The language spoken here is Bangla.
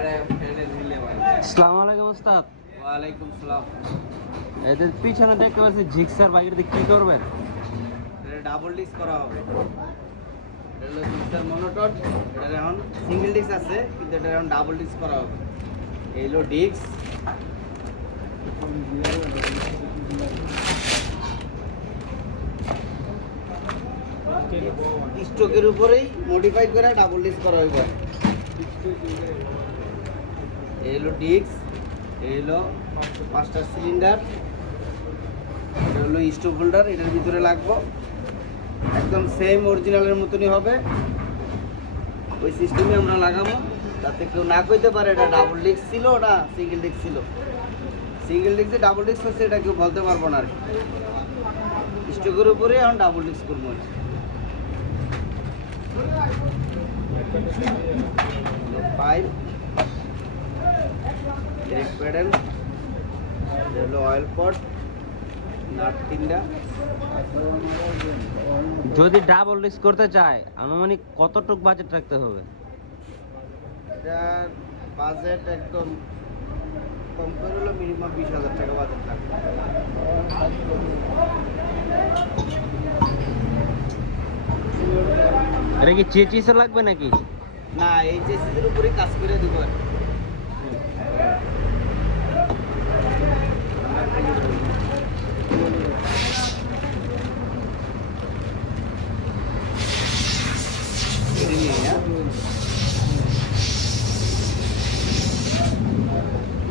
আসসালামু আলাইকুম ওস্তাদ। ওয়ালাইকুম সালাম। এদের পিছনে দেখতে পাচ্ছি জিক্সার বাইকের দিকে কি করবেন? এটা ডাবল ডিস্ক করা হবে। এটা হলো জিক্সার মনোটন। এটা এখন সিঙ্গেল ডিস্ক আছে, কিন্তু এটা এখন ডাবল ডিস্ক করা হবে। এই হলো ডিস্ক। স্টকের উপরেই মডিফাই করে ডাবল ডিস্ক করা হবে। এই হলো ডিস্ক, এই হলো মাস্টার সিলিন্ডার, এটা হলো স্টোভ হোল্ডার, এটার ভিতরে লাগবো। একদম সেম অরিজিনালের মতনই হবে। ওই সিস্টেমে আমরা লাগাবো, যাতে কেউ না কইতে পারে এটা ডাবল ডিস্ক ছিল না সিঙ্গেল ডিস্ক ছিল। সিঙ্গেল ডিস্কে ডাবল ডিস্ক হচ্ছে এটা কেউ বলতে পারবো না আর কি। স্টকের উপরে এখন ডাবল ডিস্ক করবো। পাইপ, ব্রেক প্যাডেল, এটা হলো অয়েল পট, নাট তিনটা। যদি ডাবল ডিস্ক করতে চায় আনুমানিক কতটুক বাজেট রাখতে হবে? এটার বাজেট একদম কম করে হলো মিনিমাম 20,000 টাকা বাজেট লাগবে। এটা কি চেচিসে লাগবে নাকি? না, এই চেসিসের উপরেই কাজ করে দিব আর কি।